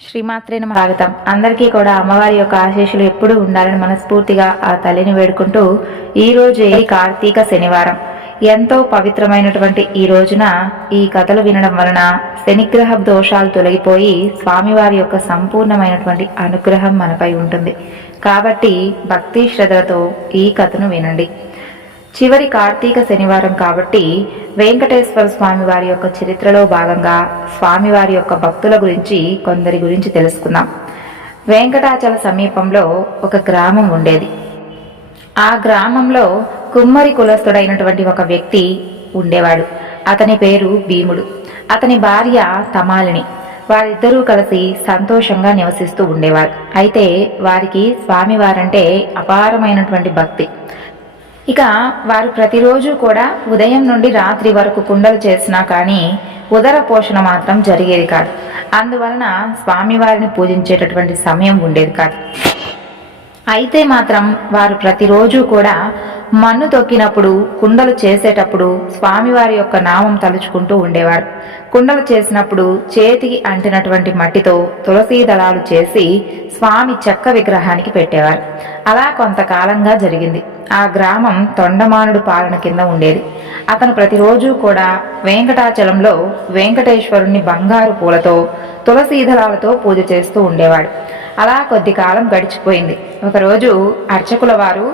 శ్రీమాత్రే నమః. స్వాగతం. అందరికీ కూడా అమ్మవారి యొక్క ఆశీస్సులు ఎప్పుడూ ఉండాలని మనస్ఫూర్తిగా ఆ తల్లిని వేడుకుంటూ ఈ రోజు కార్తీక శనివారం ఎంతో పవిత్రమైనటువంటి ఈ రోజున ఈ కథలు వినడం వలన శనిగ్రహ దోషాలు తొలగిపోయి స్వామివారి యొక్క సంపూర్ణమైనటువంటి అనుగ్రహం మనపై ఉంటుంది. కాబట్టి భక్తి శ్రద్ధలతో ఈ కథను వినండి. చివరి కార్తీక శనివారం కాబట్టి వెంకటేశ్వర స్వామి వారి యొక్క చరిత్రలో భాగంగా స్వామివారి యొక్క భక్తుల గురించి కొందరి గురించి తెలుసుకుందాం. వెంకటాచల సమీపంలో ఒక గ్రామం ఉండేది. ఆ గ్రామంలో కుమ్మరి కులస్తుడైనటువంటి ఒక వ్యక్తి ఉండేవాడు. అతని పేరు భీముడు. అతని భార్య తమాలిని. వారిద్దరూ కలిసి సంతోషంగా నివసిస్తూ ఉండేవారు. అయితే వారికి స్వామివారంటే అపారమైనటువంటి భక్తి. ఇక వారు ప్రతిరోజు కూడా ఉదయం నుండి రాత్రి వరకు కుండలు చేసినా కానీ ఉదర పోషణ మాత్రం జరిగేది కాదు. అందువలన స్వామివారిని పూజించేటటువంటి సమయం ఉండేది కాదు. అయితే మాత్రం వారు ప్రతిరోజు కూడా మన్ను తొక్కినప్పుడు కుండలు చేసేటప్పుడు స్వామివారి యొక్క నామం తలుచుకుంటూ ఉండేవారు. కుండలు చేసినప్పుడు చేతికి అంటినటువంటి మట్టితో తులసీ దళాలు చేసి స్వామి చెక్క విగ్రహానికి పెట్టేవారు. అలా కొంతకాలంగా జరిగింది. ఆ గ్రామం తొండమానుడు పాలన కింద ఉండేది. అతను ప్రతిరోజు కూడా వెంకటాచలంలో వెంకటేశ్వరుణ్ణి బంగారు పూలతో తులసీ దళాలతో పూజ చేస్తూ ఉండేవాడు. అలా కొద్ది కాలం గడిచిపోయింది. ఒకరోజు అర్చకుల వారు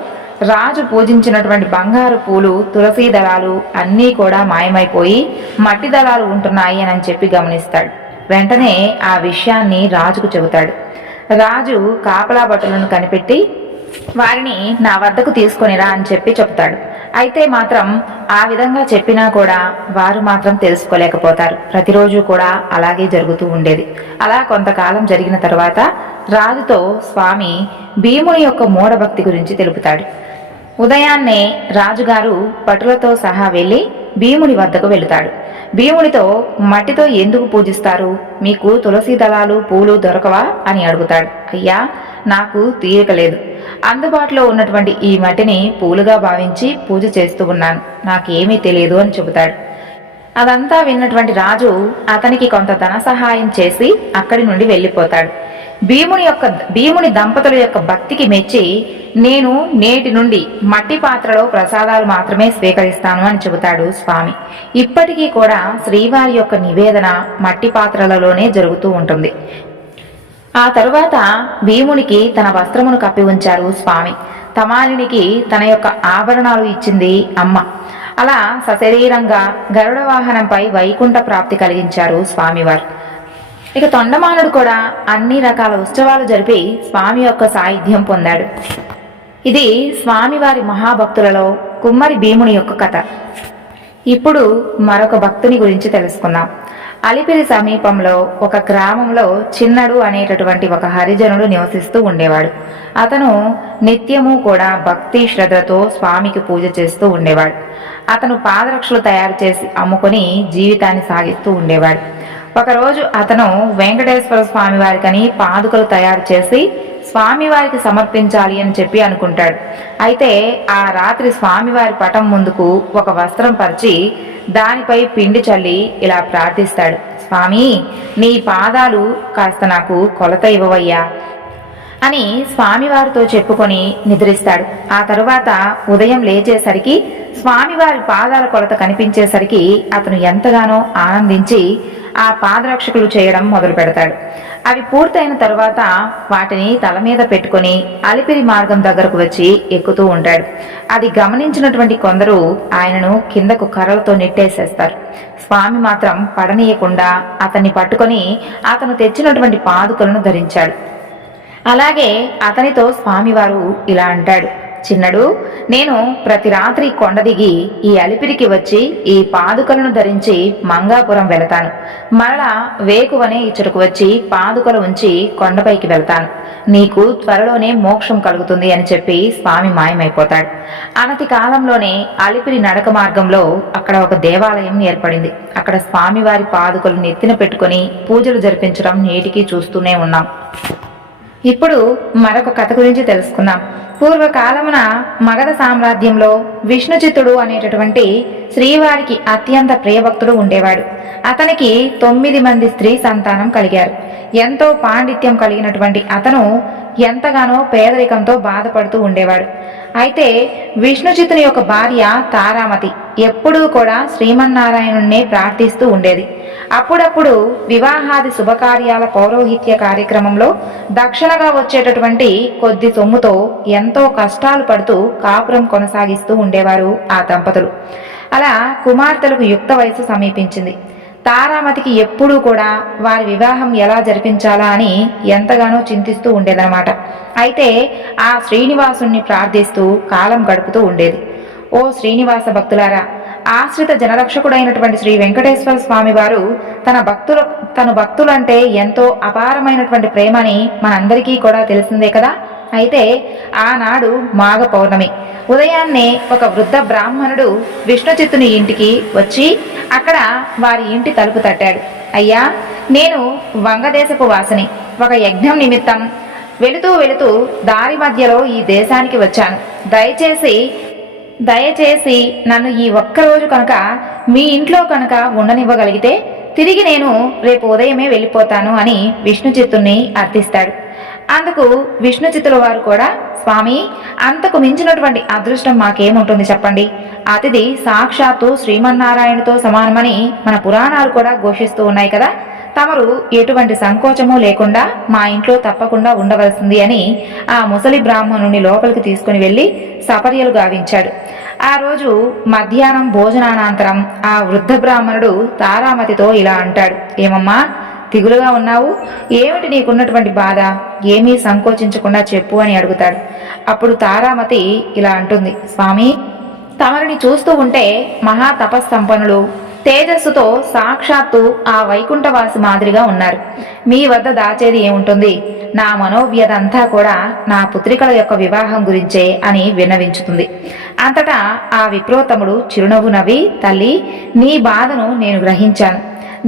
రాజు పూజించినటువంటి బంగారు పూలు తులసీ దళాలు అన్నీ కూడా మాయమైపోయి మట్టి దళాలు ఉంటున్నాయి అని చెప్పి గమనిస్తాడు. వెంటనే ఆ విషయాన్ని రాజుకు చెబుతాడు. రాజు కాపలా భటులను కనిపెట్టి వారిని నా వద్దకు తీసుకొనిరా అని చెప్పి చెప్తాడు. అయితే మాత్రం ఆ విధంగా చెప్పినా కూడా వారు మాత్రం తెలుసుకోలేకపోతారు. ప్రతిరోజు కూడా అలాగే జరుగుతూ ఉండేది. అలా కొంతకాలం జరిగిన తర్వాత రాజుతో స్వామి భీముని యొక్క మూఢభక్తి గురించి తెలుపుతాడు. ఉదయాన్నే రాజుగారు భటులతో సహా వెళ్ళి భీముని వద్దకు వెళుతాడు. భీమునితో మట్టితో ఎందుకు పూజిస్తారు? మీకు తులసి దళాలు పూలు దొరకవా అని అడుగుతాడు. అయ్యా, నాకు తీరిక లేదు. అందుబాటులో ఉన్నటువంటి ఈ మట్టిని పూలుగా భావించి పూజ చేస్తూ ఉన్నాను. నాకేమీ తెలియదు అని చెబుతాడు. అదంతా విన్నటువంటి రాజు అతనికి కొంత ధన సహాయం చేసి అక్కడి నుండి వెళ్ళిపోతాడు. భీముని దంపతుల యొక్క భక్తికి మెచ్చి నేను నేటి నుండి మట్టి పాత్రలో ప్రసాదాలు మాత్రమే స్వీకరిస్తాను అని చెబుతాడు స్వామి. ఇప్పటికీ కూడా శ్రీవారి యొక్క నివేదన మట్టి పాత్రలలోనే జరుగుతూ ఉంటుంది. ఆ తరువాత భీమునికి తన వస్త్రమును కప్పి ఉంచారు స్వామి. తమాలినికి తన యొక్క ఆభరణాలు ఇచ్చింది అమ్మ. అలా సశరీరంగా గరుడ వాహనంపై వైకుంఠ ప్రాప్తి కలిగించారు స్వామివారు. ఇక తొండమానుడు కూడా అన్ని రకాల ఉత్సవాలు జరిపి స్వామి యొక్క సాయుధ్యం పొందాడు. ఇది స్వామివారి మహాభక్తులలో కుమ్మరి భీముని యొక్క కథ. ఇప్పుడు మరొక భక్తుని గురించి తెలుసుకుందాం. అలిపిరి సమీపంలో ఒక గ్రామంలో చిన్నడు అనేటటువంటి ఒక హరిజనుడు నివసిస్తూ ఉండేవాడు. అతను నిత్యము కూడా భక్తి శ్రద్ధతో స్వామికి పూజ చేస్తూ ఉండేవాడు. అతను పాదరక్షలు తయారు చేసి అమ్ముకొని జీవితాన్ని సాగిస్తూ ఉండేవాడు. ఒకరోజు అతను వెంకటేశ్వర స్వామి వారికని పాదుకలు తయారు చేసి స్వామివారికి సమర్పించాలి అని చెప్పి అనుకుంటాడు. అయితే ఆ రాత్రి స్వామివారి పటం ముందుకు ఒక వస్త్రం పరిచి దానిపై పిండి చల్లి ఇలా ప్రార్థిస్తాడు. స్వామి, నీ పాదాలు కాస్త నాకు కొలత ఇవ్వవయ్యా అని స్వామివారితో చెప్పుకొని నిద్రిస్తాడు. ఆ తరువాత ఉదయం లేచేసరికి స్వామివారి పాదాల కొలత కనిపించేసరికి అతను ఎంతగానో ఆనందించి ఆ పాదరక్షకులు చేయడం మొదలు పెడతాడు. అవి పూర్తయిన తరువాత వాటిని తల మీద పెట్టుకొని అలిపిరి మార్గం దగ్గరకు వచ్చి ఎక్కుతూ ఉంటాడు. అది గమనించినటువంటి కొందరు ఆయనను కిందకు కర్రలతో నెట్టేసేస్తారు. స్వామి మాత్రం పడనీయకుండా అతన్ని పట్టుకొని అతను తెచ్చినటువంటి పాదుకలను ధరించాడు. అలాగే అతనితో స్వామివారు ఇలా అంటాడు. చిన్నడు, నేను ప్రతి రాత్రి కొండ దిగి ఈ అలిపిరికి వచ్చి ఈ పాదుకలను ధరించి మంగాపురం వెళతాను. మరలా వేకువనే ఇచ్చటకు వచ్చి పాదుకలు ఉంచి కొండపైకి వెళ్తాను. నీకు త్వరలోనే మోక్షం కలుగుతుంది అని చెప్పి స్వామి మాయమైపోతాడు. అనతి కాలంలోనే అలిపిరి నడక మార్గంలో అక్కడ ఒక దేవాలయం ఏర్పడింది. అక్కడ స్వామివారి పాదుకలు నెత్తిన పెట్టుకొని పూజలు జరిపించడం నేటికి చూస్తూనే ఉన్నాం. ఇప్పుడు మరొక కథ గురించి తెలుసుకుందాం. పూర్వకాలమున మగధ సామ్రాజ్యంలో విష్ణుచిత్తుడు అనేటటువంటి శ్రీవారికి అత్యంత ప్రియభక్తుడు ఉండేవాడు. అతనికి 9 మంది స్త్రీ సంతానం కలిగారు. ఎంతో పాండిత్యం కలిగినటువంటి అతను ఎంతగానో పేదరికంతో బాధపడుతూ ఉండేవాడు. అయితే విష్ణుచిత్తుని యొక్క భార్య తారామతి ఎప్పుడూ కూడా శ్రీమన్నారాయణుణ్ణి ప్రార్థిస్తూ ఉండేది. అప్పుడప్పుడు వివాహాది శుభకార్యాల పౌరోహిత్య కార్యక్రమంలో దక్షిణగా వచ్చేటటువంటి కొద్ది సొమ్ముతో ఎంతో కష్టాలు పడుతూ కాపురం కొనసాగిస్తూ ఉండేవారు ఆ దంపతులు. అలా కుమార్తెలకు యుక్త వయసు సమీపించింది. తారామతికి ఎప్పుడూ కూడా వారి వివాహం ఎలా జరిపించాలా అని ఎంతగానో చింతిస్తూ ఉండేదన్నమాట. అయితే ఆ శ్రీనివాసుణ్ణి ప్రార్థిస్తూ కాలం గడుపుతూ ఉండేది. ఓ శ్రీనివాస భక్తులారా, ఆశ్రిత జనరక్షకుడైనటువంటి శ్రీ వెంకటేశ్వర స్వామి వారు తన భక్తులంటే ఎంతో అపారమైనటువంటి ప్రేమని మనందరికీ కూడా తెలిసిందే కదా. అయితే ఆనాడు మాఘ పౌర్ణమి ఉదయాన్నే ఒక వృద్ధ బ్రాహ్మణుడు విష్ణుచిత్తుని ఇంటికి వచ్చి అక్కడ వారి ఇంటి తలుపు తట్టాడు. అయ్యా, నేను వంగదేశపు వాసిని. ఒక యజ్ఞం నిమిత్తం వెళుతూ దారి మధ్యలో ఈ దేశానికి వచ్చాను. దయచేసి నన్ను ఈ ఒక్కరోజు కనుక మీ ఇంట్లో కనుక ఉండనివ్వగలిగితే తిరిగి నేను రేపు ఉదయమే వెళ్ళిపోతాను అని విష్ణుచిత్తుని అర్థిస్తాడు. అందుకు విష్ణుచిత్తుల వారు కూడా, స్వామి, అంతకు మించినటువంటి అదృష్టం మాకేముంటుంది చెప్పండి. అతిథి సాక్షాత్తు శ్రీమన్నారాయణతో సమానమని మన పురాణాలు కూడా ఘోషిస్తూ ఉన్నాయి కదా. తమరు ఎటువంటి సంకోచము లేకుండా మా ఇంట్లో తప్పకుండా ఉండవలసింది అని ఆ ముసలి బ్రాహ్మణుని లోపలికి తీసుకుని వెళ్లి సపర్యలు గావించాడు. ఆ రోజు మధ్యాహ్నం భోజనానంతరం ఆ వృద్ధ బ్రాహ్మణుడు తారామతితో ఇలా అంటాడు. ఏమమ్మా, దిగులుగా ఉన్నావు? ఏమిటి నీకున్నటువంటి బాధ? ఏమీ సంకోచించకుండా చెప్పు అని అడుగుతాడు. అప్పుడు తారామతి ఇలా అంటుంది. స్వామి, తమరిని చూస్తూ ఉంటే మహా తపస్సంపన్నులు, తేజస్సుతో సాక్షాత్తు ఆ వైకుంఠవాసి మాదిరిగా ఉన్నారు. మీ వద్ద దాచేది ఏముంటుంది? నా మనోవ్యధ అంతా కూడా నా పుత్రికల యొక్క వివాహం గురించే అని విన్నవించుతుంది. అంతటా ఆ విప్రోత్తముడు చిరునవ్వు నవ్వి, తల్లి, నీ బాధను నేను గ్రహించాను.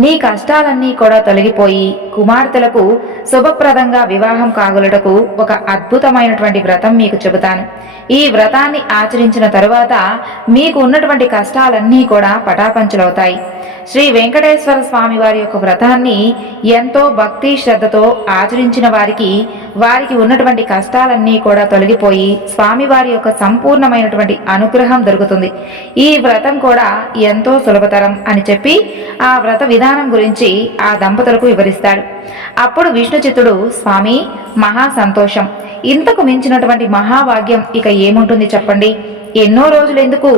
నీ కష్టాలన్నీ కూడా తొలగిపోయి కుమార్తెలకు శుభప్రదంగా వివాహం కాగలుటకు ఒక అద్భుతమైనటువంటి వ్రతం మీకు చెబుతాను. ఈ వ్రతాన్ని ఆచరించిన తరువాత మీకు ఉన్నటువంటి కష్టాలన్నీ కూడా పటాపంచలవుతాయి. శ్రీ వెంకటేశ్వర స్వామి వారి యొక్క వ్రతాన్ని ఎంతో భక్తి శ్రద్ధతో ఆచరించిన వారికి ఉన్నటువంటి కష్టాలన్నీ కూడా తొలగిపోయి స్వామివారి యొక్క సంపూర్ణమైనటువంటి అనుగ్రహం దొరుకుతుంది. ఈ వ్రతం కూడా ఎంతో సులభతరం అని చెప్పి ఆ వ్రత విధానం గురించి ఆ దంపతులకు వివరిస్తాడు. అప్పుడు విష్ణుచిత్తుడు, స్వామి, మహా సంతోషం. ఇంతకు మించినటువంటి మహాభాగ్యం ఇక ఏముంటుంది చెప్పండి. ఎన్నో రోజులు ఎందుకు,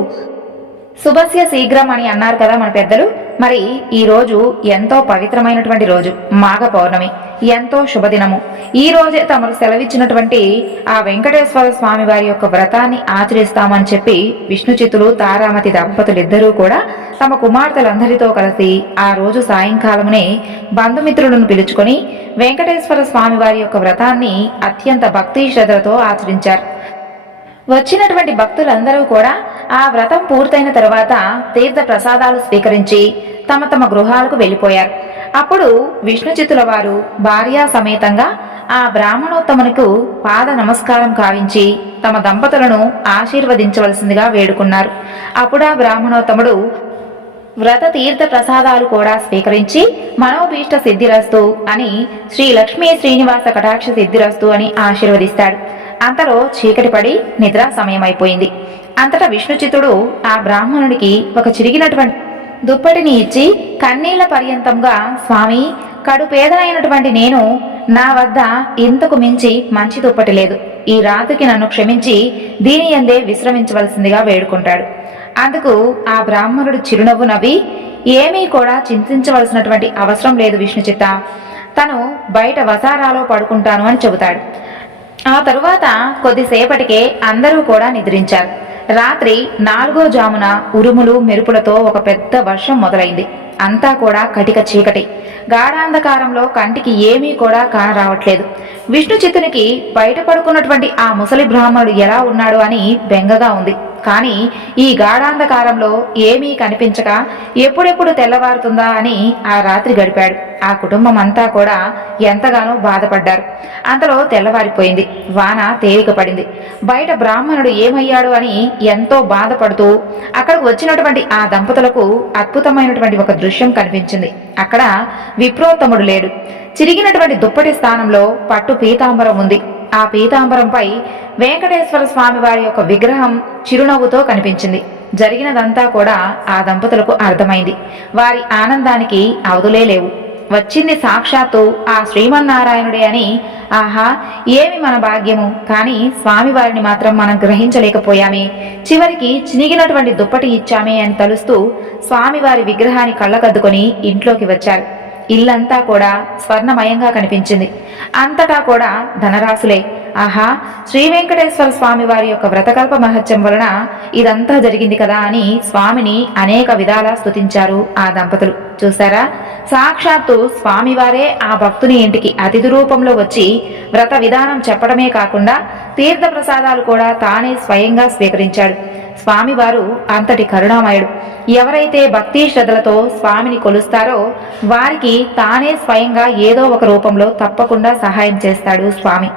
శుభస్య శీఘ్రం అని అన్నారు కదా మన పెద్దలు. మరి ఈ రోజు ఎంతో పవిత్రమైనటువంటి రోజు, మాఘ పౌర్ణమి, ఎంతో శుభదినము. ఈ రోజే తమకు సెలవిచ్చినటువంటి ఆ వెంకటేశ్వర స్వామి వారి యొక్క వ్రతాన్ని ఆచరిస్తామని చెప్పి విష్ణుచిత్తులు తారామతి దంపతులిద్దరూ కూడా తమ కుమార్తెలందరితో కలిసి ఆ రోజు సాయంకాలమునే బంధుమిత్రులను పిలుచుకొని వెంకటేశ్వర స్వామి వారి యొక్క వ్రతాన్ని అత్యంత భక్తి శ్రద్ధలతో ఆచరించారు. వచ్చినటువంటి భక్తులందరూ కూడా ఆ వ్రతం పూర్తయిన తరువాత తీర్థ ప్రసాదాలు స్వీకరించి తమ తమ గృహాలకు వెళ్ళిపోయారు. అప్పుడు విష్ణుచిత్తుల వారు భార్యా సమేతంగా ఆ బ్రాహ్మణోత్తమునకు పాద నమస్కారం కావించి తమ దంపతులను ఆశీర్వదించవలసిందిగా వేడుకున్నారు. అప్పుడు ఆ బ్రాహ్మణోత్తముడు వ్రత తీర్థ ప్రసాదాలు కూడా స్వీకరించి మనోభీష్ట సిద్ధిరస్తు అని శ్రీ లక్ష్మీ శ్రీనివాస కటాక్ష సిద్ధిరస్తు అని ఆశీర్వదిస్తాడు. అంతలో చీకటి పడి నిద్రా సమయమైపోయింది. అంతటా విష్ణుచిత్తుడు ఆ బ్రాహ్మణుడికి ఒక చిరిగినటువంటి దుప్పటిని ఇచ్చి కన్నీళ్ల పర్యంతంగా, స్వామి, కడుపేదనైనటువంటి నేను, నా వద్ద ఇంతకు మించి మంచి దుప్పటి లేదు. ఈ రాత్రికి నన్ను క్షమించి దీని యందే విశ్రమించవలసిందిగా వేడుకుంటాడు. అందుకు ఆ బ్రాహ్మణుడు చిరునవ్వు నవ్వి, ఏమీ కూడా చింతించవలసినటువంటి అవసరం లేదు విష్ణుచిత్త, తను బయట వసారాలో పడుకుంటాను అని చెబుతాడు. ఆ తరువాత కొద్దిసేపటికే అందరూ కూడా నిద్రించారు. రాత్రి 4వ జామున ఉరుములు మెరుపులతో ఒక పెద్ద వర్షం మొదలైంది. అంతా కూడా కటిక చీకటి. గాఢాంధకారంలో కంటికి ఏమీ కూడా కానరావట్లేదు. విష్ణు చిత్తునికి బయట పడుకున్నటువంటి ఆ ముసలి బ్రాహ్మణుడు ఎలా ఉన్నాడు అని బెంగగా ఉంది. కానీ ఈ గాఢాంధకారంలో ఏమీ కనిపించక ఎప్పుడెప్పుడు తెల్లవారుతుందా అని ఆ రాత్రి గడిపాడు. ఆ కుటుంబం అంతా కూడా ఎంతగానో బాధపడ్డారు. అంతలో తెల్లవారిపోయింది. వాన తేలిక పడింది. బయట బ్రాహ్మణుడు ఏమయ్యాడు అని ఎంతో బాధపడుతూ అక్కడికి వచ్చినటువంటి ఆ దంపతులకు అద్భుతమైనటువంటి ఒక దృశ్యం కనిపించింది. అక్కడ విప్రోత్తముడు లేడు. చిరిగినటువంటి దుప్పటి స్థానంలో పట్టు పీతాంబరం ఉంది. ఆ పీతాంబరంపై వెంకటేశ్వర స్వామి వారి యొక్క విగ్రహం చిరునవ్వుతో కనిపించింది. జరిగినదంతా కూడా ఆ దంపతులకు అర్థమైంది. వారి ఆనందానికి అవధులే లేవు. వచ్చింది సాక్షాత్తు ఆ శ్రీమన్నారాయణుడే అని ఆహా ఏమి మన భాగ్యము, కానీ స్వామివారిని మాత్రం మనం గ్రహించలేకపోయామే, చివరికి చినిగినటువంటి దుప్పటి ఇచ్చామే అని తలుస్తూ స్వామివారి విగ్రహాన్ని కళ్ళకద్దుకొని ఇంట్లోకి వచ్చారు. ఇల్లంతా కూడా స్వర్ణమయంగా కనిపించింది. అంతటా కూడా ధనరాశులే. ఆహా, శ్రీ వెంకటేశ్వర స్వామి వారి యొక్క వ్రతకల్ప మహత్యం వలన ఇదంతా జరిగింది కదా అని స్వామిని అనేక విధాలా స్తుతించారు ఆ దంపతులు. చూసారా, సాక్షాత్తు స్వామివారే ఆ భక్తుని ఇంటికి అతిథి రూపంలో వచ్చి వ్రత విధానం చెప్పడమే కాకుండా తీర్థ ప్రసాదాలు కూడా తానే స్వయంగా స్వీకరించాడు. స్వామివారు అంతటి కరుణామయుడు. ఎవరైతే భక్తి శ్రద్ధలతో స్వామిని కొలుస్తారో వారికి తానే స్వయంగా ఏదో ఒక రూపంలో తప్పకుండా సహాయం చేస్తాడు స్వామి.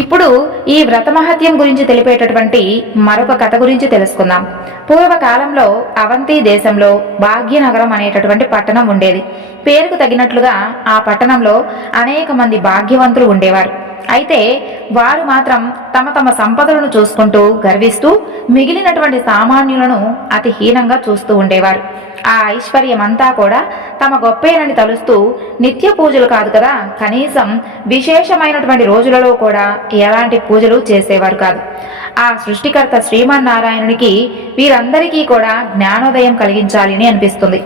ఇప్పుడు ఈ వ్రత మహత్యం గురించి తెలిపేటటువంటి మరొక కథ గురించి తెలుసుకుందాం. పూర్వకాలంలో అవంతి దేశంలో భాగ్యనగరం అనేటటువంటి పట్టణం ఉండేది. పేరుకు తగినట్లుగా ఆ పట్టణంలో అనేక మంది భాగ్యవంతులు ఉండేవారు. అయితే వారు మాత్రం తమ తమ సంపదలను చూసుకుంటూ గర్విస్తూ మిగిలినటువంటి సామాన్యులను అతి హీనంగా చూస్తూ ఉండేవారు. ఆ ఐశ్వర్యమంతా కూడా తమ గొప్పేనని తలుస్తూ నిత్య పూజలు కాదు కదా, కనీసం విశేషమైనటువంటి రోజులలో కూడా ఎలాంటి పూజలు చేసేవారు కాదు. ఆ సృష్టికర్త శ్రీమన్నారాయణునికి వీరందరికీ కూడా జ్ఞానోదయం కలిగించాలి అని అనిపిస్తుంది.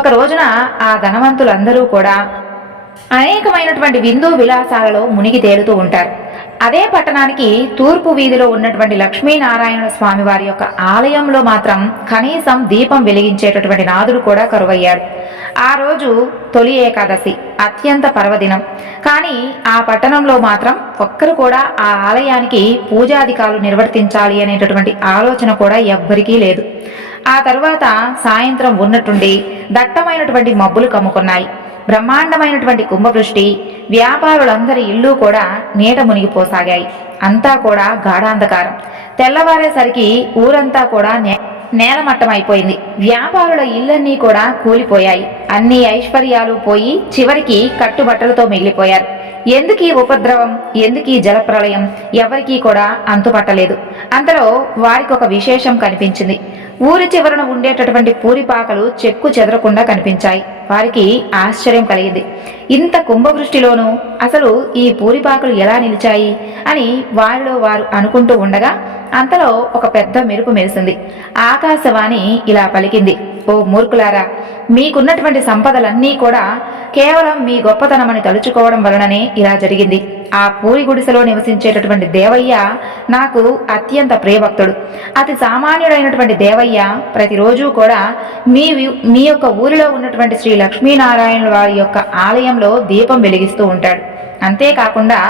ఒక రోజున ఆ ధనవంతులందరూ కూడా అనేకమైనటువంటి విందు విలాసాలలో మునిగి తేలుతూ ఉంటారు. అదే పట్టణానికి తూర్పు వీధిలో ఉన్నటువంటి లక్ష్మీనారాయణ స్వామి వారి యొక్క ఆలయంలో మాత్రం కనీసం దీపం వెలిగించేటటువంటి నాదుడు కూడా కరువయ్యాడు. ఆ రోజు తొలి ఏకాదశి, అత్యంత పర్వదినం. కానీ ఆ పట్టణంలో మాత్రం ఒక్కరు కూడా ఆ ఆలయానికి పూజాధికాలు నిర్వర్తించాలి అనేటటువంటి ఆలోచన కూడా ఎవ్వరికీ లేదు. ఆ తరువాత సాయంత్రం ఉన్నట్టుండి దట్టమైనటువంటి మబ్బులు కమ్ముకున్నాయి. బ్రహ్మాండమైనటువంటి కుంభవృష్టి, వ్యాపారులందరి ఇళ్ళు కూడా నీట మునిగిపోసాగాయి. అంతా కూడా గాఢాంధకారం. తెల్లవారేసరికి ఊరంతా కూడా నేలమట్టమైపోయింది. వ్యాపారుల ఇళ్ళన్నీ కూడా కూలిపోయాయి. అన్ని ఐశ్వర్యాలు పోయి చివరికి కట్టుబట్టలతో మిగిలిపోయారు. ఎందుకీ ఉపద్రవం, ఎందుకీ జలప్రళయం, ఎవరికీ కూడా అంతుపట్టలేదు. అంతలో వారికి ఒక విశేషం కనిపించింది. ఊరి చివరన ఉండేటటువంటి పూరిపాకలు చెక్కు చెదరకుండా కనిపించాయి. వారికి ఆశ్చర్యం కలిగింది. ఇంత కుంభవృష్టిలోనూ అసలు ఈ పూరిపాకలు ఎలా నిలిచాయి అని వారిలో వారు అనుకుంటూ ఉండగా అంతలో ఒక పెద్ద మెరుపు మెరిసింది. ఆకాశవాణి ఇలా పలికింది, ఓ మూర్ఖులారా, మీకున్నటువంటి సంపదలన్నీ కూడా కేవలం మీ గొప్పతనమని తలుచుకోవడం వలననే ఇలా జరిగింది. ఆ పూరి గుడిసెలో నివసించేటటువంటి దేవయ్య నాకు అత్యంత ప్రియభక్తుడు. అతి సామాన్యుడైనటువంటి దేవయ్య ప్రతిరోజు కూడా మీ యొక్క ఊరిలో ఉన్నటువంటి శ్రీ లక్ష్మీనారాయణ వారి యొక్క ఆలయంలో దీపం వెలిగిస్తూ ఉంటాడు. అంతేకాకుండా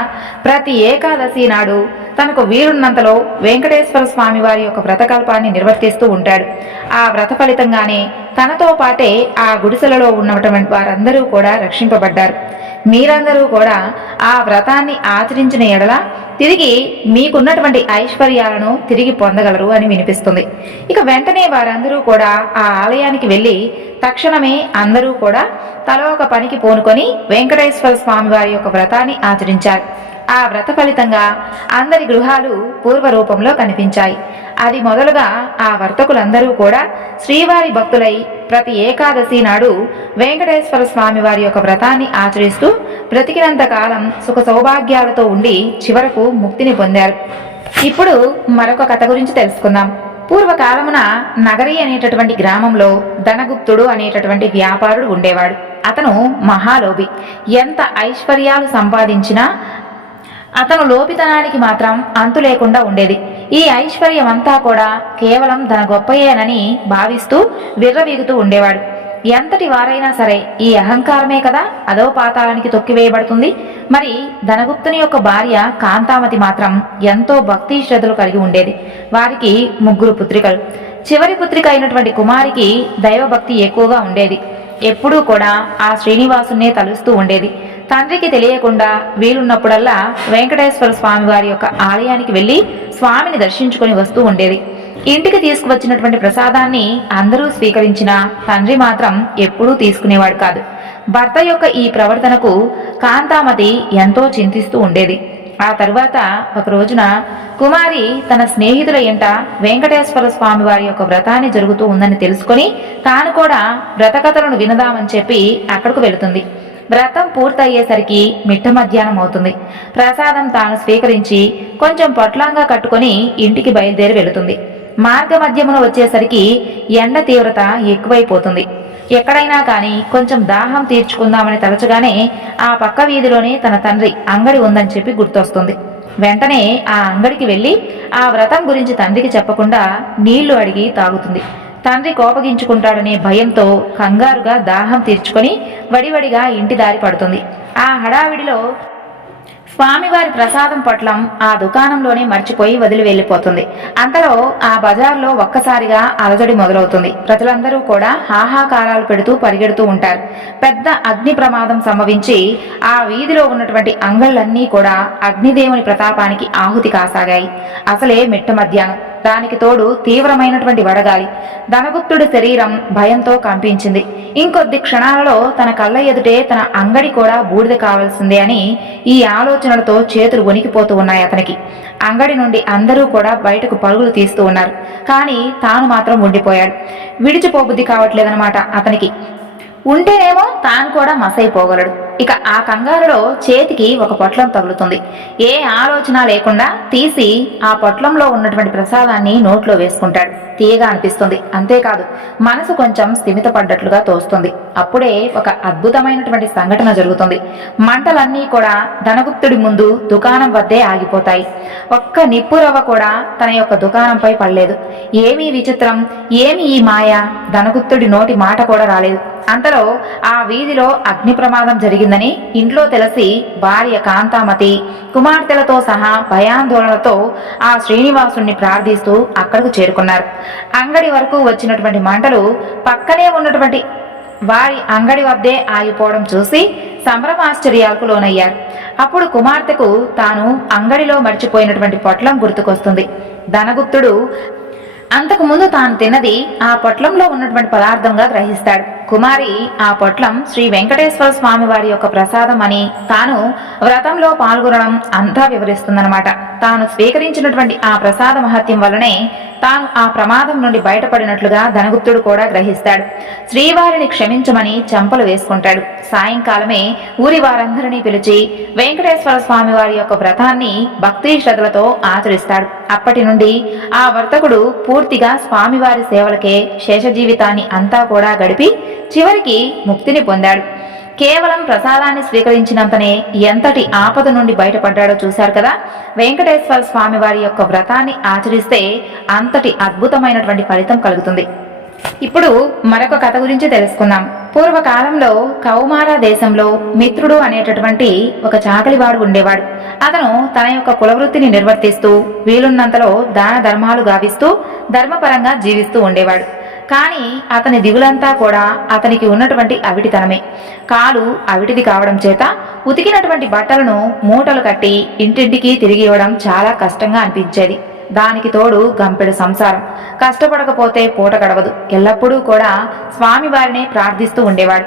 ప్రతి ఏకాదశి నాడు తనకు వీరున్నంతలో వెంకటేశ్వర స్వామి వారి యొక్క వ్రతకల్పాన్ని నిర్వర్తిస్తూ ఉంటాడు. ఆ వ్రత ఫలితంగానే తనతో పాటే ఆ గుడిసెలలో ఉన్నటువంటి వారందరూ కూడా రక్షింపబడ్డారు. మీరందరూ కూడా ఆ వ్రతాన్ని ఆచరించిన ఎడల తిరిగి మీకున్నటువంటి ఐశ్వర్యాలను తిరిగి పొందగలరు అని వినిపిస్తుంది. ఇక వెంటనే వారందరూ కూడా ఆ ఆలయానికి వెళ్ళి తక్షణమే అందరూ కూడా తలో ఒక పనికి పూనుకొని వెంకటేశ్వర స్వామి వారి యొక్క వ్రతాన్ని ఆచరించారు. ఆ వ్రత ఫలితంగా అందరి గృహాలు పూర్వరూపంలో కనిపించాయి. అది మొదలుగా ఆ వర్తకులందరూ కూడా శ్రీవారి భక్తులై ప్రతి ఏకాదశి నాడు వెంకటేశ్వర స్వామి వారి యొక్క వ్రతాన్ని ఆచరిస్తూ బ్రతికినంత కాలం సుఖ సౌభాగ్యాలతో ఉండి చివరకు ముక్తిని పొందారు. ఇప్పుడు మరొక కథ గురించి తెలుసుకుందాం. పూర్వకాలమున నగరి అనేటటువంటి గ్రామంలో ధనగుప్తుడు అనేటటువంటి వ్యాపారుడు ఉండేవాడు. అతను మహాలోభి. ఎంత ఐశ్వర్యాలు సంపాదించినా అతను లోపితనానికి మాత్రం అంతు లేకుండా ఉండేది. ఈ ఐశ్వర్యం అంతా కూడా కేవలం తన గొప్పయేనని భావిస్తూ విర్రవీగుతూ ఉండేవాడు. ఎంతటి వారైనా సరే ఈ అహంకారమే కదా అదో పాతాళానికి తొక్కివేయబడుతుంది. మరి ధనగుప్తుని యొక్క భార్య కాంతామతి మాత్రం ఎంతో భక్తి శ్రద్ధలు కలిగి ఉండేది. వారికి 3 పుత్రికలు. చివరి పుత్రిక అయినటువంటి కుమారికి దైవభక్తి ఎక్కువగా ఉండేది. ఎప్పుడూ కూడా ఆ శ్రీనివాసునే తలుస్తూ ఉండేది. తండ్రికి తెలియకుండా వీలున్నప్పుడల్లా వెంకటేశ్వర స్వామి వారి యొక్క ఆలయానికి వెళ్లి స్వామిని దర్శించుకొని వస్తూ ఉండేది. ఇంటికి తీసుకువచ్చినటువంటి ప్రసాదాన్ని అందరూ స్వీకరించినా తండ్రి మాత్రం ఎప్పుడూ తీసుకునేవాడు కాదు. భర్త యొక్క ఈ ప్రవర్తనకు కాంతామతి ఎంతో చింతిస్తూ ఉండేది. ఆ తరువాత ఒక రోజున కుమారి తన స్నేహితుల ఎంట వెంకటేశ్వర స్వామి వారి యొక్క వ్రతాన్ని జరుగుతూ ఉందని తెలుసుకొని తాను కూడా వ్రతకథలను వినదామని చెప్పి అక్కడకు వెళుతుంది. వ్రతం పూర్తయ్యేసరికి మిట్ట మధ్యాహ్నం అవుతుంది. ప్రసాదం తాను స్వీకరించి కొంచెం పొట్లాంగా కట్టుకొని ఇంటికి బయలుదేరి వెళుతుంది. మార్గ మధ్యమున వచ్చేసరికి ఎండ తీవ్రత ఎక్కువైపోతుంది. ఎక్కడైనా కానీ కొంచెం దాహం తీర్చుకుందామని తలచగానే ఆ పక్క వీధిలోనే తన తండ్రి అంగడి ఉందని చెప్పి గుర్తొస్తుంది. వెంటనే ఆ అంగడికి వెళ్లి ఆ వ్రతం గురించి తండ్రికి చెప్పకుండా నీళ్లు అడిగి తాగుతుంది. తండ్రి కోపగించుకుంటాడనే భయంతో కంగారుగా దాహం తీర్చుకొని వడివడిగా ఇంటి దారి పడుతుంది. ఆ హడావిడిలో స్వామివారి ప్రసాదం పొట్లం ఆ దుకాణంలోనే మర్చిపోయి వదిలి వెళ్లిపోతుంది. అంతలో ఆ బజార్లో ఒక్కసారిగా అలజడి మొదలవుతుంది. ప్రజలందరూ కూడా హాహాకారాలు పెడుతూ పరిగెడుతూ ఉంటారు. పెద్ద అగ్ని ప్రమాదం సంభవించి ఆ వీధిలో ఉన్నటువంటి అంగళ్ళన్నీ కూడా అగ్నిదేవుని ప్రతాపానికి ఆహుతి కాసాగాయి. అసలే మిట్ట మధ్యాహ్నం. దానికి తోడు తీవ్రమైనటువంటి వడగాలి. ధనగుప్తుడి శరీరం భయంతో కంపించింది. ఇంకొద్ది క్షణాలలో తన కళ్ళ ఎదుటే తన అంగడి కూడా బూడిద కావాల్సిందే అని ఈ ఆలోచనలతో చేతులు వణికిపోతూ ఉన్నాయి అతనికి. అంగడి నుండి అందరూ కూడా బయటకు పరుగులు తీస్తూ ఉన్నారు. కానీ తాను మాత్రం ఉండిపోయాడు. విడిచిపోబుద్ధి కావట్లేదనమాట అతనికి. ఉంటేనేమో తాను కూడా మసైపోగలడు. ఇక ఆ కంగారులో చేతికి ఒక పొట్లం తగులుతుంది. ఏ ఆలోచన లేకుండా తీసి ఆ పొట్లంలో ఉన్నటువంటి ప్రసాదాన్ని నోట్లో వేసుకుంటాడు. తీయగా అనిపిస్తుంది. అంతేకాదు మనసు కొంచెం స్థిమితపడ్డట్లుగా తోస్తుంది. అప్పుడే ఒక అద్భుతమైనటువంటి సంఘటన జరుగుతుంది. మంటలన్నీ కూడా ధనగుప్తుడి ముందు దుకాణం వద్దే ఆగిపోతాయి. ఒక్క నిప్పురవ్వ కూడా తన యొక్క దుకాణంపై పడలేదు. ఏమీ విచిత్రం, ఏమి ఈ మాయ? ధనగుప్తుడి నోటి మాట కూడా రాలేదు. అంతలో ఆ వీధిలో అగ్ని ప్రమాదం జరిగిందని ఇంట్లో తెలిసి భార్య కాంతామతి కుమార్తెలతో సహా భయాందోళనతో ఆ శ్రీనివాసుణ్ణి ప్రార్థిస్తూ అక్కడకు చేరుకున్నారు. అంగడి వరకు వచ్చినటువంటి మంటలు పక్కనే ఉన్నటువంటి వారి అంగడి వద్దే ఆగిపోవడం చూసి సంభ్రమాశ్చర్యాలకు లోనయ్యారు. అప్పుడు కుమార్తెకు తాను అంగడిలో మర్చిపోయినటువంటి పొట్లం గుర్తుకొస్తుంది. ధనగుప్తుడు అంతకుముందు తాను తిన్నది ఆ పొట్లంలో ఉన్నటువంటి పదార్థంగా గ్రహిస్తాడు. కుమారి ఆ పొట్లం శ్రీ వెంకటేశ్వర స్వామి వారి యొక్క ప్రసాదం అని తాను వ్రతంలో పాల్గొనడం అంతా వివరిస్తుందన్నమాట. తాను స్వీకరించినటువంటి ఆ ప్రసాద మహత్యం వల్లనే తాను ఆ ప్రమాదం నుండి బయటపడినట్లుగా ధనగుప్తుడు కూడా గ్రహిస్తాడు. శ్రీవారిని క్షమించమని చెంపలు వేసుకుంటాడు. సాయంకాలమే ఊరి వారందరినీ పిలిచి వెంకటేశ్వర స్వామి వారి యొక్క వ్రతాన్ని భక్తి శ్రద్ధలతో ఆచరిస్తాడు. అప్పటి నుండి ఆ వర్తకుడు పూర్తిగా స్వామివారి సేవలకే శేష జీవితాన్ని అంతా కూడా గడిపి చివరికి ముక్తిని పొందాడు. కేవలం ప్రసాదాన్ని స్వీకరించినంతనే ఎంతటి ఆపద నుండి బయటపడ్డాడో చూశారు కదా. వెంకటేశ్వర స్వామి వారి యొక్క వ్రతాన్ని ఆచరిస్తే అంతటి అద్భుతమైనటువంటి ఫలితం కలుగుతుంది. ఇప్పుడు మరొక కథ గురించి తెలుసుకుందాం. పూర్వకాలంలో కౌమార దేశంలో మిత్రుడు అనేటటువంటి ఒక చాకలివాడు ఉండేవాడు. అతను తన యొక్క కులవృత్తిని నిర్వర్తిస్తూ వీలున్నంతలో దాన ధర్మాలు గావిస్తూ ధర్మపరంగా జీవిస్తూ ఉండేవాడు. కానీ అతని దిగులంతా కూడా అతనికి ఉన్నటువంటి అవిటితనమే. కాలు అవిటిది కావడం చేత ఉతికినటువంటి బట్టలను మూటలు కట్టి ఇంటింటికి తిరిగి ఇవ్వడం చాలా కష్టంగా అనిపించేది. దానికి తోడు గంపెడు సంసారం. కష్టపడకపోతే పూట గడవదు. ఎల్లప్పుడూ కూడా స్వామి వారిని ప్రార్థిస్తూ ఉండేవాడు.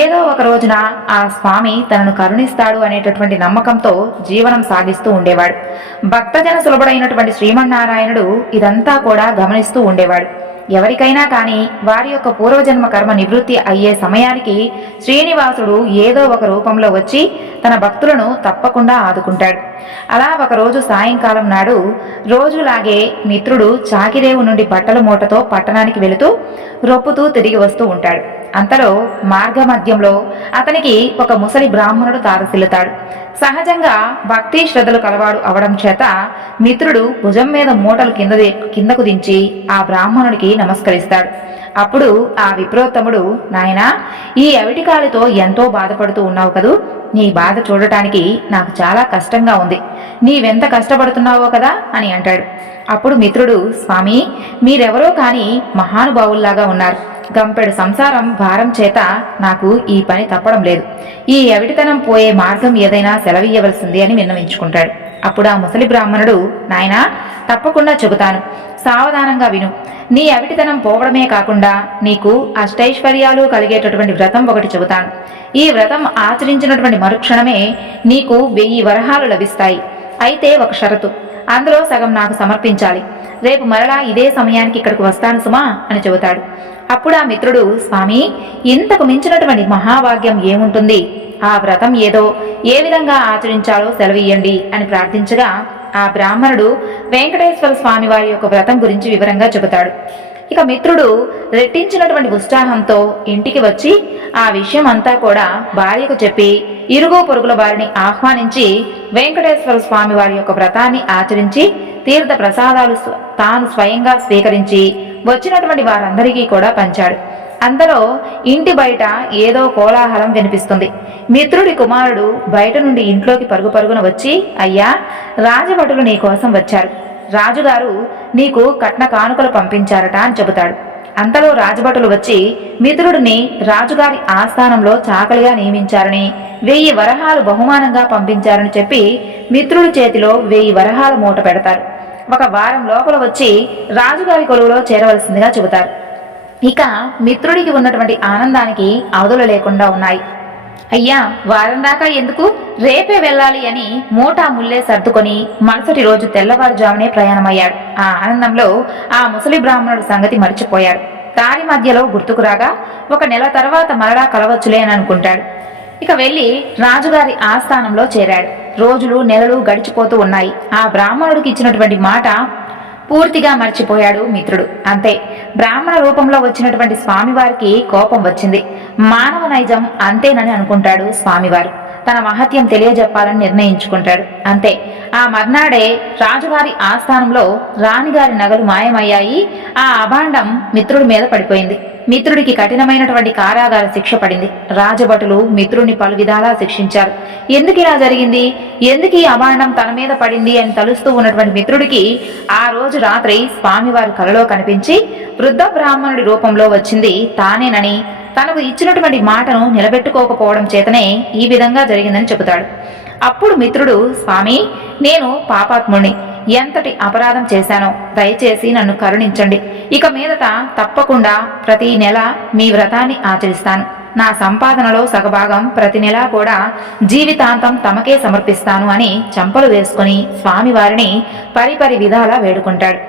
ఏదో ఒక రోజున ఆ స్వామి తనను కరుణిస్తాడు అనేటటువంటి నమ్మకంతో జీవనం సాగిస్తూ ఉండేవాడు. భక్తజన సులభుడైనటువంటి శ్రీమన్నారాయణుడు ఇదంతా కూడా గమనిస్తూ ఉండేవాడు. ఎవరికైనా కానీ వారి యొక్క పూర్వజన్మ కర్మ నివృత్తి అయ్యే సమయానికి శ్రీనివాసుడు ఏదో ఒక రూపంలో వచ్చి తన భక్తులను తప్పకుండా ఆదుకుంటాడు. అలా ఒకరోజు సాయంకాలం నాడు రోజులాగే మిత్రుడు చాకిరేవు నుండి బట్టల మూటతో పట్టణానికి వెళుతూ రొప్పుతూ తిరిగి వస్తూ ఉంటాడు. అంతలో మార్గ మధ్యంలో అతనికి ఒక ముసలి బ్రాహ్మణుడు తారసిల్లుతాడు. సహజంగా భక్తి శ్రద్ధలు కలవాడు అవడం చేత మిత్రుడు భుజం మీద మూటలు కిందకు దించి ఆ బ్రాహ్మణుడికి నమస్కరిస్తాడు. అప్పుడు ఆ విప్రోత్తముడు, నాయనా, ఈ అవిటికాలితో ఎంతో బాధపడుతూ ఉన్నావు కదూ, నీ బాధ చూడటానికి నాకు చాలా కష్టంగా ఉంది. నీవెంత కష్టపడుతున్నావో కదా అని అంటాడు. అప్పుడు మిత్రుడు, స్వామి, మీరెవరో కాని మహానుభావుల్లాగా ఉన్నారు. గంపెడు సంసారం భారం చేత నాకు ఈ పని తప్పడం లేదు. ఈ అవిటితనం పోయే మార్గం ఏదైనా సెలవీయవలసింది అని విన్నవించుకుంటాడు. అప్పుడు ఆ ముసలి బ్రాహ్మణుడు, నాయనా, తప్పకుండా చెబుతాను, సావధానంగా విను. నీ అవిటితనం పోవడమే కాకుండా నీకు అష్టైశ్వర్యాలు కలిగేటటువంటి వ్రతం ఒకటి చెబుతాను. ఈ వ్రతం ఆచరించినటువంటి మరుక్షణమే నీకు 1000 వరహాలు లభిస్తాయి. అయితే ఒక షరతు, అందులో సగం నాకు సమర్పించాలి. రేపు మరలా ఇదే సమయానికి ఇక్కడికి వస్తాను సుమా అని చెబుతాడు. అప్పుడు ఆ మిత్రుడు, స్వామి, ఇంతకు మించినటువంటి మహాభాగ్యం ఏముంటుంది? ఆ వ్రతం ఏదో, ఏ విధంగా ఆచరించాలో సెలవియ్యండి అని ప్రార్థించగా ఆ బ్రాహ్మణుడు వెంకటేశ్వర స్వామి వారి యొక్క వ్రతం గురించి వివరంగా చెబుతాడు. ఇక మిత్రుడు రెట్టించినటువంటి ఉత్సాహంతో ఇంటికి వచ్చి ఆ విషయం అంతా కూడా భార్యకు చెప్పి ఇరుగు పొరుగుల వారిని ఆహ్వానించి వెంకటేశ్వర స్వామి వారి యొక్క వ్రతాన్ని ఆచరించి తీర్థ ప్రసాదాలు తాను స్వయంగా స్వీకరించి వచ్చినటువంటి వారందరికీ కూడా పంచాడు. అంతలో ఇంటి బయట ఏదో కోలాహలం వినిపిస్తుంది. మిత్రుడి కుమారుడు బయట నుండి ఇంట్లోకి పరుగు పరుగున వచ్చి, అయ్యా, రాజభటులు నీ కోసం వచ్చారు. రాజుగారు నీకు కట్న కానుకలు పంపించారట అని చెబుతాడు. అంతలో రాజభటులు వచ్చి మిత్రుడిని రాజుగారి ఆస్థానంలో చాకలిగా నియమించారని 1000 వరహాలు బహుమానంగా పంపించారని చెప్పి మిత్రుడి చేతిలో 1000 వరహాల మూట పెడతారు. ఒక వారం లోపల వచ్చి రాజుగారి కొలువులో చేరవలసిందిగా చెబుతారు. ఇక మిత్రుడికి ఉన్నటువంటి ఆనందానికి అవధులు లేకుండా ఉన్నాయి. అయ్యా, వారం దాకా ఎందుకు, రేపే వెళ్ళాలి అని మూటా ముల్లే సర్దుకొని మరుసటి రోజు తెల్లవారుజామునే ప్రయాణమయ్యాడు. ఆ ఆనందంలో ఆ ముసలి బ్రాహ్మణుడు సంగతి మర్చిపోయాడు. దారి మధ్యలో గుర్తుకు రాగా 1 నెల తర్వాత మరలా కలవచ్చులే అని అనుకుంటాడు. ఇక వెళ్లి రాజుగారి ఆస్థానంలో చేరాడు. రోజులు నెలలు గడిచిపోతూ ఉన్నాయి. ఆ బ్రాహ్మణుడికి ఇచ్చినటువంటి మాట పూర్తిగా మర్చిపోయాడు మిత్రుడు. అంతే, బ్రాహ్మణ రూపంలో వచ్చినటువంటి స్వామివారికి కోపం వచ్చింది. మానవ నైజం అంతేనని అనుకుంటాడు స్వామివారు. తన మహత్యం తెలియజెప్పాలని నిర్ణయించుకుంటాడు. అంతే, ఆ మర్నాడే రాజుగారి ఆస్థానంలో రాణిగారి నగలు మాయమయ్యాయి. ఆ అభాండం మిత్రుడి మీద పడిపోయింది. మిత్రుడికి కఠినమైనటువంటి కారాగార శిక్ష పడింది. రాజభటులు మిత్రుడిని పలు విధాలా శిక్షించారు. ఎందుకు ఇలా జరిగింది, ఎందుకు ఈ అభాండం తన మీద పడింది అని తలుస్తూ ఉన్నటువంటి మిత్రుడికి ఆ రోజు రాత్రి స్వామివారి కలలో కనిపించి వృద్ధ బ్రాహ్మణుడి రూపంలో వచ్చింది తానేనని, తనకు ఇచ్చినటువంటి మాటను నిలబెట్టుకోకపోవడం చేతనే ఈ విధంగా జరిగిందని చెబుతాడు. అప్పుడు మిత్రుడు, స్వామి, నేను పాపాత్ముణ్ణి, ఎంతటి అపరాధం చేశానో దయచేసి నన్ను కరుణించండి. ఇక మీదట తప్పకుండా ప్రతి నెల మీ వ్రతాన్ని ఆచరిస్తాను. నా సంపాదనలో సగభాగం ప్రతి నెలా కూడా జీవితాంతం తమకే సమర్పిస్తాను అని చంపలు వేసుకుని స్వామివారిని పరిపరి విధాలా వేడుకుంటాడు.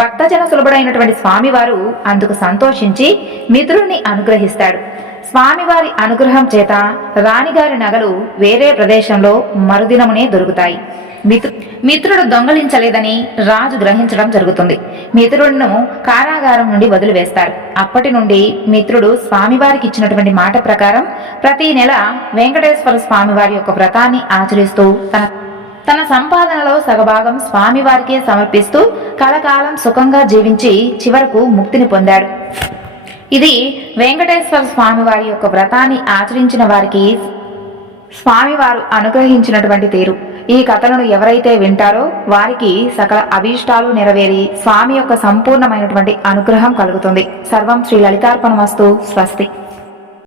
భక్తజన సులభుడైనటువంటి స్వామివారు అందుకు సంతోషించి మిత్రుణ్ణి అనుగ్రహిస్తాడు. స్వామివారి అనుగ్రహం చేత రాణిగారి నగలు వేరే ప్రదేశంలో మరుదినమునే దొరుకుతాయి. మిత్రుడు దొంగలించలేదని రాజు గ్రహించడం జరుగుతుంది. మిత్రుడును కారాగారం నుండి వదిలివేస్తారు. అప్పటి నుండి మిత్రుడు స్వామివారికి ఇచ్చినటువంటి మాట ప్రకారం ప్రతి నెల వెంకటేశ్వర స్వామివారి యొక్క వ్రతాన్ని ఆచరిస్తూ తన సంపాదనలో సగభాగం స్వామివారికే సమర్పిస్తూ కలకాలం సుఖంగా జీవించి చివరకు ముక్తిని పొందాడు. ఇది వెంకటేశ్వర స్వామివారి యొక్క వ్రతాన్ని ఆచరించిన వారికి స్వామివారు అనుగ్రహించినటువంటి తీరు. ఈ కథలను ఎవరైతే వింటారో వారికి సకల అభీష్టాలు నెరవేరి స్వామి యొక్క సంపూర్ణమైనటువంటి అనుగ్రహం కలుగుతుంది. సర్వం శ్రీ లలితార్పణమస్తు. స్వస్తి.